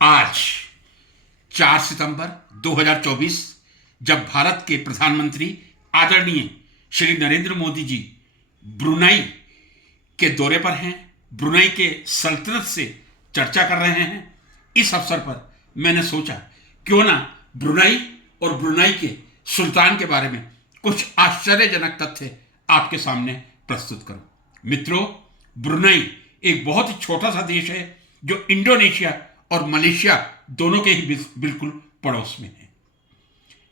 आज 4 सितंबर 2024 जब भारत के प्रधानमंत्री आदरणीय श्री नरेंद्र मोदी जी ब्रुनेई के दौरे पर हैं, ब्रुनेई के सल्तनत से चर्चा कर रहे हैं, इस अवसर पर मैंने सोचा क्यों ना ब्रुनेई और ब्रुनेई के सुल्तान के बारे में कुछ आश्चर्यजनक तथ्य आपके सामने प्रस्तुत करूं। मित्रों, ब्रुनेई एक बहुत ही छोटा सा देश है जो इंडोनेशिया और मलेशिया दोनों के ही बिल्कुल पड़ोस में है।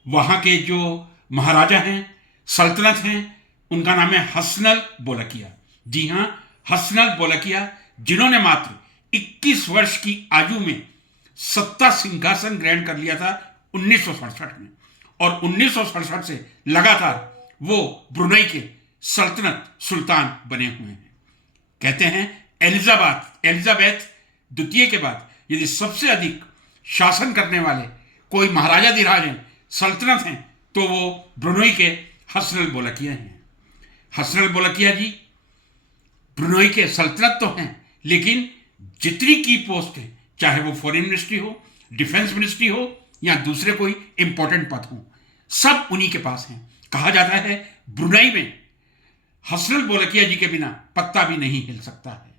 वहां के जो महाराजा हैं, सल्तनत हैं, उनका नाम है हसनल बोलकिया। जी हां, हसनल बोलकिया, जिन्होंने मात्र 21 वर्ष की आयु में सत्ता सिंहासन ग्रहण कर लिया था 1967 में, और 1967 से लगातार वो ब्रुनेई के सल्तनत सुल्तान बने हुए हैं। कहते हैं एलिजाबेथ द्वितीय के बाद यदि सबसे अधिक शासन करने वाले कोई महाराजाधिराज हैं, सल्तनत हैं, तो वो ब्रुनेई के हसनल बोलकिया हैं। हसनल बोलकिया जी ब्रुनेई के सल्तनत तो हैं, लेकिन जितनी की पोस्ट है, चाहे वो फॉरेन मिनिस्ट्री हो, डिफेंस मिनिस्ट्री हो या दूसरे कोई इंपॉर्टेंट पद हो, सब उन्हीं के पास हैं। कहा जाता है ब्रुनेई में हसनल बोलकिया जी के बिना पत्ता भी नहीं हिल सकता है।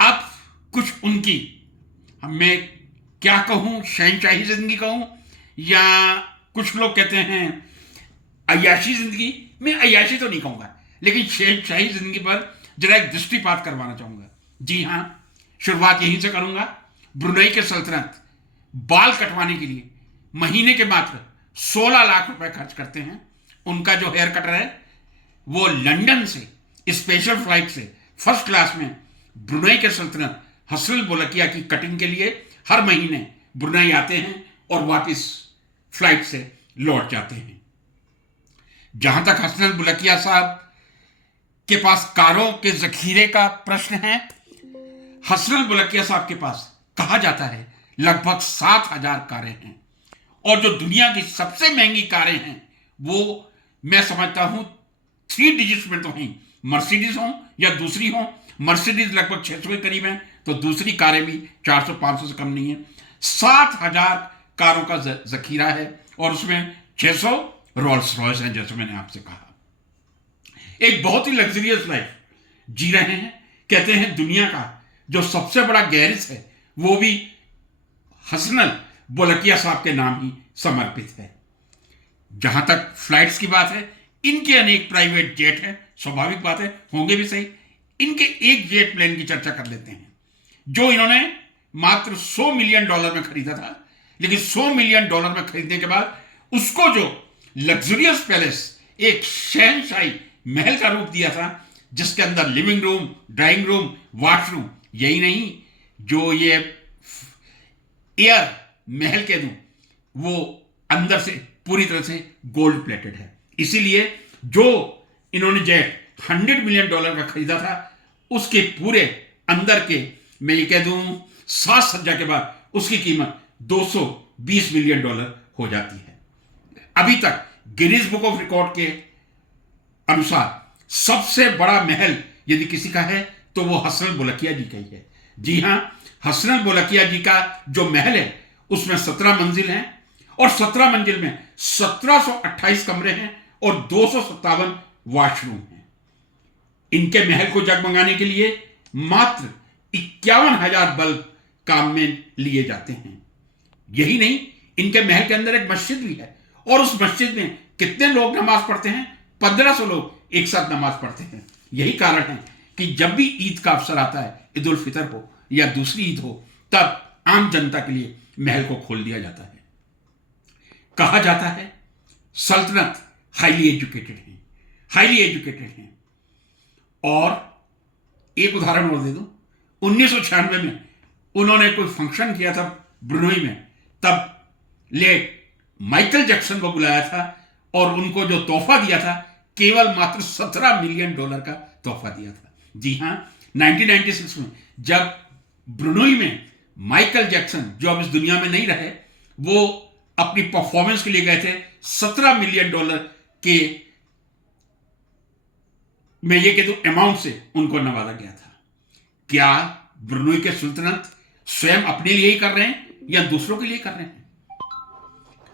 अब कुछ उनकी, मैं क्या कहूं, शहंशाही जिंदगी कहूं या कुछ लोग कहते हैं अय्याशी जिंदगी। मैं अय्याशी तो नहीं कहूंगा, लेकिन शहंशाही जिंदगी पर जरा एक दृष्टिपात करवाना चाहूंगा। जी हां, शुरुआत यहीं से करूंगा। ब्रुनेई के सल्तनत बाल कटवाने के लिए महीने के मात्र 16 लाख रुपए खर्च करते हैं। उनका जो हेयर कटर है वो लंदन से स्पेशल फ्लाइट से फर्स्ट क्लास में ब्रुनेई के सल्तनत हसनल बोलकिया की कटिंग के लिए हर महीने ब्रुनेई आते हैं और वापस फ्लाइट से लौट जाते हैं। जहां तक हसनल बोलकिया साहब के पास कारों के जखीरे का प्रश्न है, हसनल बोलकिया साहब के पास कहा जाता है लगभग 7,000 कारें हैं, और जो दुनिया की सबसे महंगी कारें हैं वो मैं समझता हूं 3 डिजिट्स में तो हैं, मर्सिडीज हो या दूसरी हो। मर्सिडीज लगभग 600 के करीब है, तो दूसरी कारें भी 400-500 से कम नहीं है। 7,000 कारों का जखीरा है, और उसमें 600 रोल्स रॉयस हैं, जैसे मैंने आपसे कहा। एक बहुत ही लग्जरियस लाइफ जी रहे हैं। कहते हैं दुनिया का जो सबसे बड़ा गैरेज है वो भी हसनल बोलकिया साहब के नाम ही समर्पित है। जहां तक फ्लाइट्स की बात है, इनके अनेक प्राइवेट जेट हैं, स्वाभाविक बात है, होंगे भी सही। इनके एक जेट प्लेन की चर्चा कर लेते हैं जो इन्होंने मात्र $100 मिलियन में खरीदा था। लेकिन $100 मिलियन में खरीदने के बाद उसको जो लग्जरियस पैलेस, एक शहंशाही महल का रूप दिया था, जिसके अंदर living room, drawing room, washroom, यही नहीं, जो ये एयर महल के दूं वो अंदर से पूरी तरह से गोल्ड प्लेटेड है। इसीलिए जो इन्होंने जेट $100 मिलियन का खरीदा था, उसके पूरे अंदर के, मैं ये कह दूं, साज सज्जा के बाद उसकी कीमत $220 मिलियन हो जाती है। अभी तक गिनीज बुक ऑफ रिकॉर्ड के अनुसार सबसे बड़ा महल यदि किसी का है तो वो हसनल बोलकिया जी का ही है। जी हां, हसनल बोलकिया जी का जो महल है उसमें 17 मंजिल हैं, और 17 मंजिल में 1728 कमरे हैं और 257 वॉशरूम हैं। इनके महल को जगमगाने के लिए मात्र 51,000 बल्ब काम में लिए जाते हैं। यही नहीं, इनके महल के अंदर एक मस्जिद भी है, और उस मस्जिद में कितने लोग नमाज पढ़ते हैं? 1500 लोग एक साथ नमाज पढ़ते हैं। यही कारण है कि जब भी ईद का अवसर आता है, ईद उल फितर हो या दूसरी ईद हो, तब आम जनता के लिए महल को खोल दिया जाता है। कहा जाता है सल्तनत हाईली एजुकेटेड हैं। और एक उदाहरण और दे दूं, 1996 में उन्होंने कोई फंक्शन किया था ब्रुनेई में, तब लेट माइकल जैक्सन को बुलाया था, और उनको जो तोहफा दिया था केवल मात्र $17 मिलियन का तोहफा दिया था। जी हां, 1996 में जब ब्रुनेई में माइकल जैक्सन, जो अब इस दुनिया में नहीं रहे, वो अपनी परफॉर्मेंस के लिए गए थे, $17 मिलियन के, मैं ये कह दूं, अमाउंट से उनको नवाजा गया था। क्या ब्रुनेई के सुल्तानत स्वयं अपने लिए ही कर रहे हैं या दूसरों के लिए कर रहे हैं?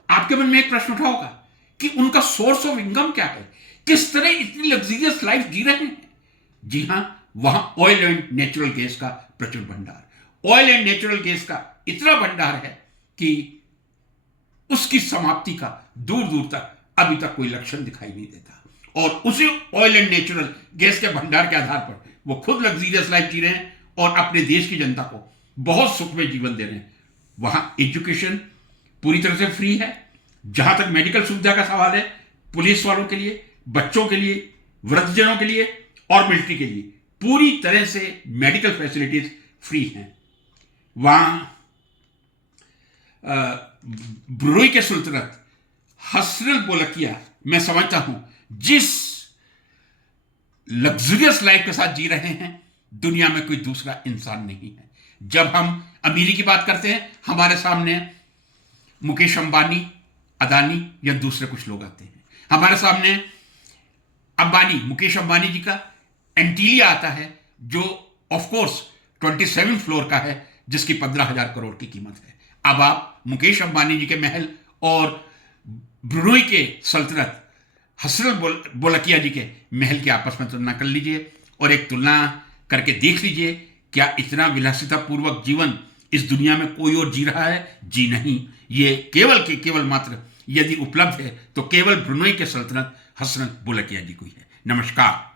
आपके मन में एक प्रश्न उठा होगा कि उनका सोर्स ऑफ इनकम क्या है, किस तरह इतनी लग्जरियस लाइफ जी रहे हैं। जी हां, वहां ऑयल एंड नेचुरल गैस का प्रचुर भंडार, ऑयल एंड नेचुरल गैस का इतना भंडार है कि उसकी समाप्ति का दूर दूर तक अभी तक कोई लक्षण दिखाई नहीं देता। और उसी ऑयल एंड नेचुरल गैस के भंडार के आधार पर वो खुद लग्जरियस लाइफ जी रहे हैं और अपने देश की जनता को बहुत सुखमय जीवन दे रहे हैं। वहां एजुकेशन पूरी तरह से फ्री है। जहां तक मेडिकल सुविधा का सवाल है, पुलिस वालों के लिए, बच्चों के लिए, वृद्धजनों के लिए और मिलिट्री के लिए पूरी तरह से मेडिकल फैसिलिटीज फ्री हैं। वहां ब्रुनई के सुल्तानत हसरत बोलकिया, मैं समझता हूं जिस लग्जरियस लाइफ के साथ जी रहे हैं, दुनिया में कोई दूसरा इंसान नहीं है। जब हम अमीरी की बात करते हैं, हमारे सामने मुकेश अंबानी, अदानी या दूसरे कुछ लोग आते हैं। हमारे सामने अंबानी, मुकेश अंबानी जी का एंटीलिया आता है, जो ऑफ कोर्स 27 फ्लोर का है, जिसकी 15,000 करोड़ की कीमत है। अब आप मुकेश अंबानी जी के महल और ब्रुनई के सल्तनत हसरत बोलकिया जी के महल की आपस में तुलना कर लीजिए और एक तुलना करके देख लीजिए, क्या इतना विलासितापूर्वक जीवन इस दुनिया में कोई और जी रहा है? जी नहीं। ये केवल मात्र यदि उपलब्ध है तो केवल ब्रुनई के सल्तनत हसरत बोलकिया जी को ही है। नमस्कार।